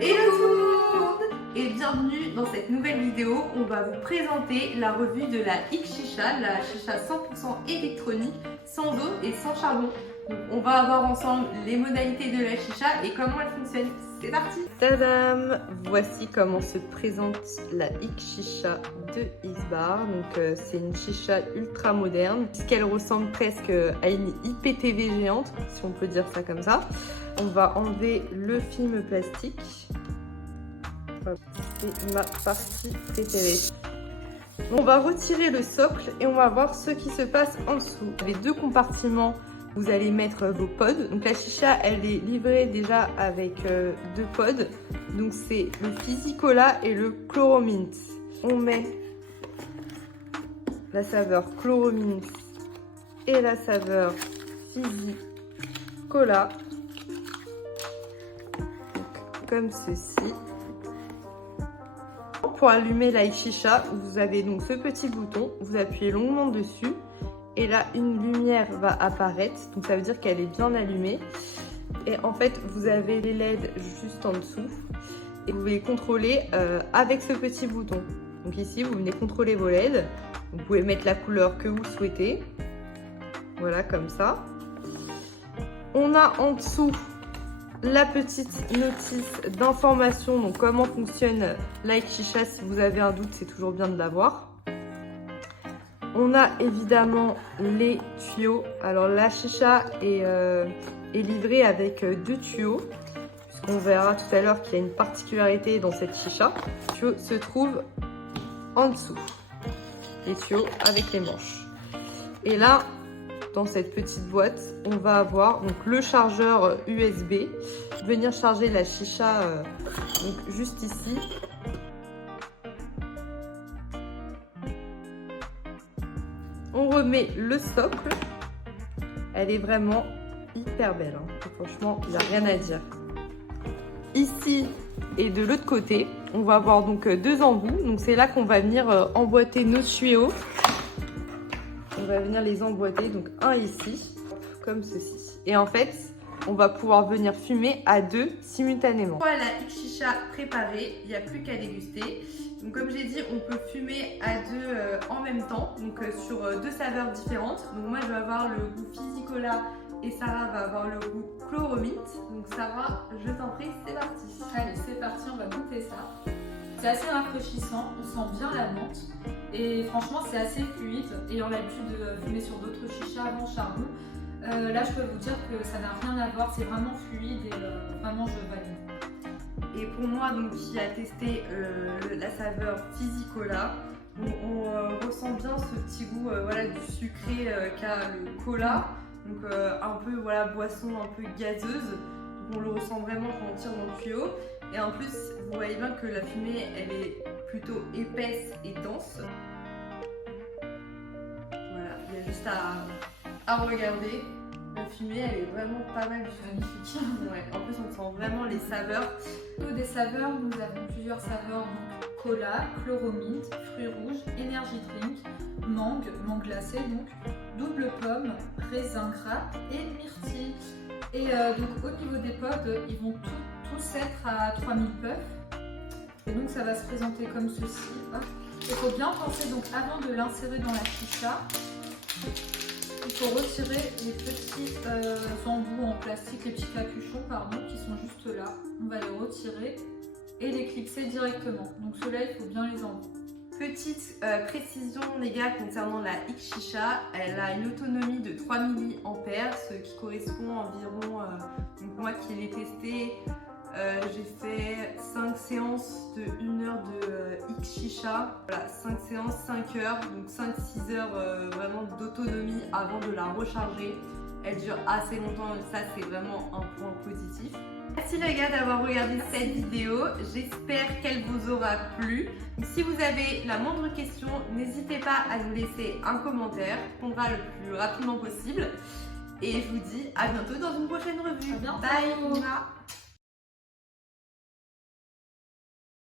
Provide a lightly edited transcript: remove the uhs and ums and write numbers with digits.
Hello tout le monde et bienvenue dans cette nouvelle vidéo. On va vous présenter la revue de la X-Chicha, la chicha 100% électronique, sans eau et sans charbon. Donc on va voir ensemble les modalités de la chicha et comment elle fonctionne. C'est parti! Tadam! Voici comment se présente la X-Chicha de Isbar. Donc c'est une chicha ultra moderne, puisqu'elle ressemble presque à une IPTV géante, si on peut dire ça comme ça. On va enlever le film plastique. C'est ma partie préférée. On va retirer le socle et on va voir ce qui se passe en dessous. Les deux compartiments, vous allez mettre vos pods. Donc la chicha, elle est livrée déjà avec deux pods. Donc c'est le Fizzy Cola et le Chloromint. On met la saveur Chloromint et la saveur Fizzy Cola. Comme ceci. Pour allumer la chicha, vous avez donc ce petit bouton, vous appuyez longuement dessus et là une lumière va apparaître, donc ça veut dire qu'elle est bien allumée. Et en fait vous avez les LED juste en dessous et vous pouvez contrôler avec ce petit bouton. Donc ici vous venez contrôler vos LED, vous pouvez mettre la couleur que vous souhaitez, voilà comme ça. On a en dessous la petite notice d'information, donc comment fonctionne la chicha. Si vous avez un doute, c'est toujours bien de l'avoir. On a évidemment les tuyaux. Alors la chicha est livrée avec deux tuyaux, puisqu'on verra tout à l'heure qu'il y a une particularité dans cette chicha. Les tuyaux se trouvent en dessous, les tuyaux avec les manches. Et là, dans cette petite boîte, on va avoir donc le chargeur USB, venir charger la chicha donc juste ici. On remet le socle. Elle est vraiment hyper belle, hein. Franchement, il n'y a rien à dire. Ici et de l'autre côté, on va avoir donc deux embouts. Donc c'est là qu'on va venir emboîter nos tuyaux. On va venir les emboîter, donc un ici, comme ceci. Et en fait, on va pouvoir venir fumer à deux simultanément. Voilà la X-Chicha préparée, il n'y a plus qu'à déguster. Donc comme j'ai dit, on peut fumer à deux en même temps, donc sur deux saveurs différentes. Donc moi je vais avoir le goût Fizzy Cola et Sarah va avoir le goût Chloromint. Donc Sarah, je t'en prie, c'est parti. Allez, c'est parti, on va goûter ça. C'est assez rafraîchissant, on sent bien la menthe et franchement c'est assez fluide. Ayant l'habitude de fumer sur d'autres chichas avant charbon, là je peux vous dire que ça n'a rien à voir, c'est vraiment fluide et vraiment je valide. Et pour moi donc qui a testé la saveur Fizzy Cola, on ressent bien ce petit goût voilà, du sucré qu'a le cola, donc un peu voilà, boisson un peu gazeuse. On le ressent vraiment quand on tire dans le tuyau. Et en plus, vous voyez bien que la fumée, elle est plutôt épaisse et dense. Voilà, il y a juste à regarder. La fumée, elle est vraiment pas mal. Magnifique. Ouais, en plus, on sent vraiment les saveurs. Au niveau des saveurs, nous avons plusieurs saveurs. Donc cola, chloromint, fruits rouges, energy drink, mangue, mangue glacée, donc double pomme, raisin grappe et myrtille. Et donc au niveau des pods, ils vont tous être à 3000 puffs. Et donc ça va se présenter comme ceci. Il faut bien penser donc avant de l'insérer dans la chicha, il faut retirer les petits embouts en plastique, les petits capuchons pardon, qui sont juste là. On va les retirer et les clipser directement. Donc ceux-là, il faut bien les enlever. Petite précision les gars concernant la X-Chicha, elle a une autonomie de 3 mA, ce qui correspond environ, donc moi qui l'ai testé, j'ai fait 5 séances de 1 heure de X-Chicha, voilà 5 séances, 5 heures, donc 5-6 heures vraiment d'autonomie avant de la recharger. Elle dure assez longtemps et ça c'est vraiment un point positif. Merci les gars d'avoir regardé cette vidéo, j'espère qu'elle vous aura plu. Si vous avez la moindre question, n'hésitez pas à nous laisser un commentaire, on répondra le plus rapidement possible. Et je vous dis à bientôt dans une prochaine revue. À bientôt. Bye.